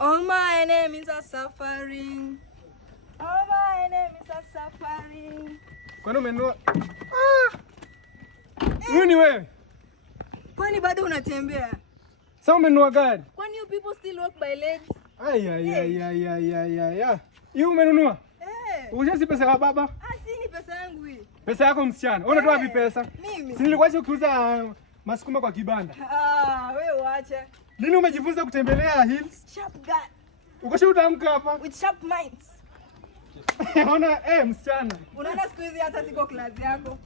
All my enemies are suffering. All my enemies are suffering. Kwani umenunua? Huyu ni wewe? Kwani bado unatembea? Sasa umenunua gari? Kwani you people still walk by legs? Ay. Hii umenunua? Unajua si pesa ya baba? Si ni pesa yangu hii. Pesa yako msichana. Wewe unatoa wapi pesa? Mimi. Si nilikuacha kuuza masukuma kwa kibanda. Wewe waacha. Lini umejifunza kutembelea hills? Sharp guy. Ukashutamka hapa? With sharp minds. Ona msichana. Unaona siku hizi hata siko class yako.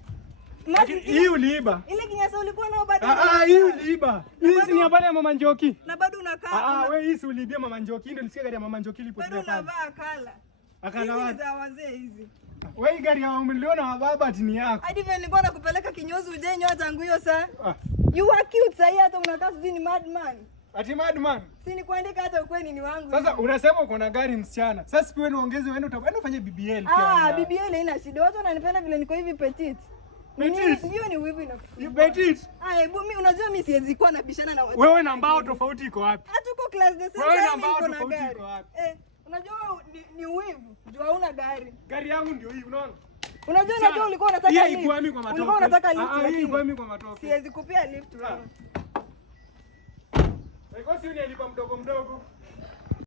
Hii uliiba. Ile kinyasa ulikuwa nao bado. Hii uliiba. Hii ni habari ya Mama Njoki. Na bado unakaa. Wewe hii si uliibia Mama Njoki, ndio nisikia gari ya Mama Njoki ilipotea pale. Bado unavaa akala. Akala wapi? Hizi za wazee hizi. Wewe gari ya umeliona wa baba ati ni yako. Hadi vile nilikuwa nakupeleka kinyozi ujenyo tangu hiyo saa. You are cute sasa hata unakaa sisi ni madman. Ati madman. Si ni kuandika hata ukweli ni wangu. Sasa unasema uko na gari msichana. Sasa sipi wewe uongeze uende ufanye BBL pia. BBL haina shida. Watu wananipenda vile niko hivi petit. Petit. Hiyo ni wivu inakusumbua. You petit. Hebu mimi unajua mimi siwezi kuwa nabishana na watu. Wewe na mbao tofauti iko wapi? Hatuko class the same. Wewe na mbao tofauti iko wapi? Unajua ni wivu. Jua hauna gari. Gari yangu ndio hii unaona? Unajua ulikuwa unataka lift. Hii ikuami kwa matope. Ulikuwa unataka lift. Hii ikuami kwa matope. Siwezi kupia lift wewe. Iko si unalipa mdogo.